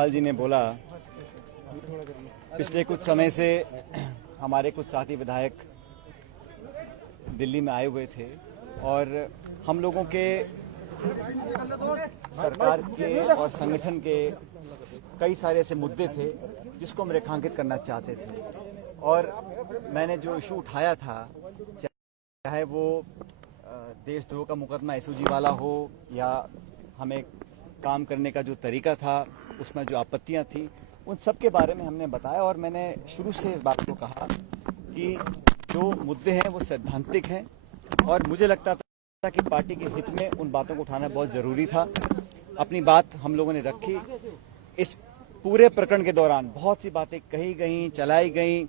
लाल जी ने बोला, पिछले कुछ समय से हमारे कुछ साथी विधायक दिल्ली में आए हुए थे और हम लोगों के सरकार के और संगठन के कई सारे ऐसे मुद्दे थे जिसको हम रेखांकित करना चाहते थे। और मैंने जो इशू उठाया था, चाहे वो देशद्रोह का मुकदमा एसओजी वाला हो या हमें काम करने का जो तरीका था उसमें जो आपत्तियां थी, उन सब के बारे में हमने बताया। और मैंने शुरू से इस बात को कहा कि जो मुद्दे हैं वो सैद्धांतिक हैं और मुझे लगता था कि पार्टी के हित में उन बातों को उठाना बहुत जरूरी था। अपनी बात हम लोगों ने रखी। इस पूरे प्रकरण के दौरान बहुत सी बातें कही गई, चलाई गई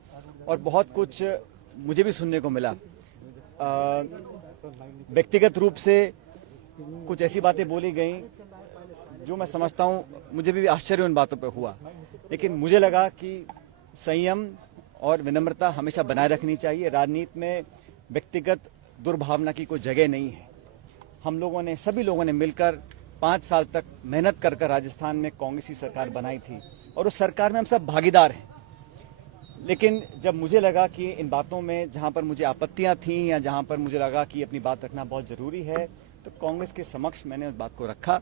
और बहुत कुछ मुझे भी सुनने को मिला। व्यक्तिगत रूप से कुछ ऐसी बातें बोली गई जो मैं समझता हूं मुझे भी आश्चर्य उन बातों पर हुआ, लेकिन मुझे लगा कि संयम और विनम्रता हमेशा बनाए रखनी चाहिए। राजनीति में व्यक्तिगत दुर्भावना की कोई जगह नहीं है। हम लोगों ने, सभी लोगों ने मिलकर 5 साल तक मेहनत कर राजस्थान में कांग्रेस की सरकार बनाई थी और उस सरकार में हम सब भागीदार हैं। लेकिन जब मुझे लगा कि इन बातों में जहां पर मुझे आपत्तियां थीं या जहां पर मुझे लगा कि अपनी बात रखना बहुत जरूरी है, तो कांग्रेस के समक्ष मैंने उस बात को रखा।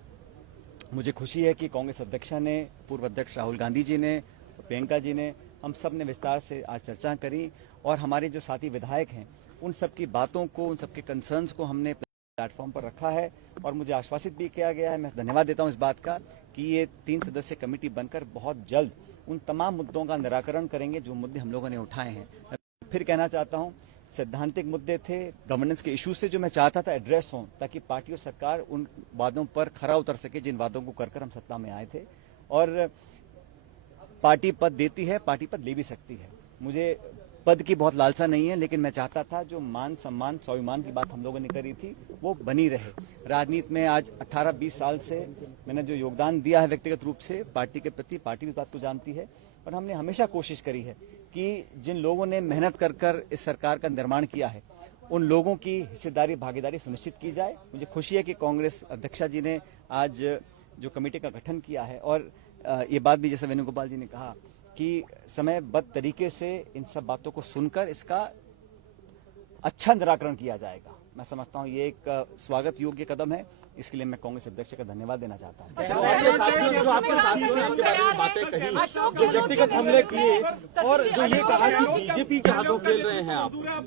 मुझे खुशी है कि कांग्रेस अध्यक्षा ने, पूर्व अध्यक्ष राहुल गांधी जी ने, प्रियंका जी ने, हम सब ने विस्तार से आज चर्चा करी और हमारे जो साथी विधायक हैं उन सब की बातों को, उन सबके कंसर्न्स को हमने प्लेटफॉर्म पर रखा है। और मुझे आश्वासित भी किया गया है, मैं धन्यवाद देता हूं इस बात का, कि ये 3 सदस्य कमेटी बनकर बहुत जल्द उन तमाम मुद्दों का निराकरण करेंगे जो मुद्दे हम लोगों ने उठाए हैं। मैं फिर कहना चाहता हूं, सैद्धांतिक मुद्दे थे, गवर्नेंस के इश्यूज से जो मैं चाहता था एड्रेस हों, ताकि पार्टी और सरकार उन वादों पर खरा उतर सके जिन वादों को कर हम सत्ता में आए थे। और पार्टी पद देती है, पार्टी पद ले भी सकती है। मुझे पद की बहुत लालसा नहीं है, लेकिन मैं चाहता था जो मान सम्मान स्वाभिमान की बात हम लोगों ने करी थी वो बनी रहे। राजनीति में आज 18-20 साल से मैंने जो योगदान दिया है व्यक्तिगत रूप से पार्टी के प्रति, पार्टी भी बात को जानती है। और हमने हमेशा कोशिश करी है कि जिन लोगों ने मेहनत कर इस सरकार का निर्माण किया है उन लोगों की हिस्सेदारी, भागीदारी सुनिश्चित की जाए। मुझे खुशी है कि कांग्रेस अध्यक्षा जी ने आज जो कमेटी का गठन किया है और ये बात भी जैसे वेणुगोपाल जी ने कहा कि समयबद्ध तरीके से इन सब बातों को सुनकर इसका अच्छा निराकरण किया जाएगा। मैं समझता हूं ये एक स्वागत योग्य कदम है। इसके लिए मैं कांग्रेस अध्यक्ष का धन्यवाद देना चाहता हूं। जो आपके साथी ने आपके बारे में बातें कही, जो व्यक्तिगत हमले किए और जो ये कहा कि बीजेपी के हाथों खेल रहे हैं आप,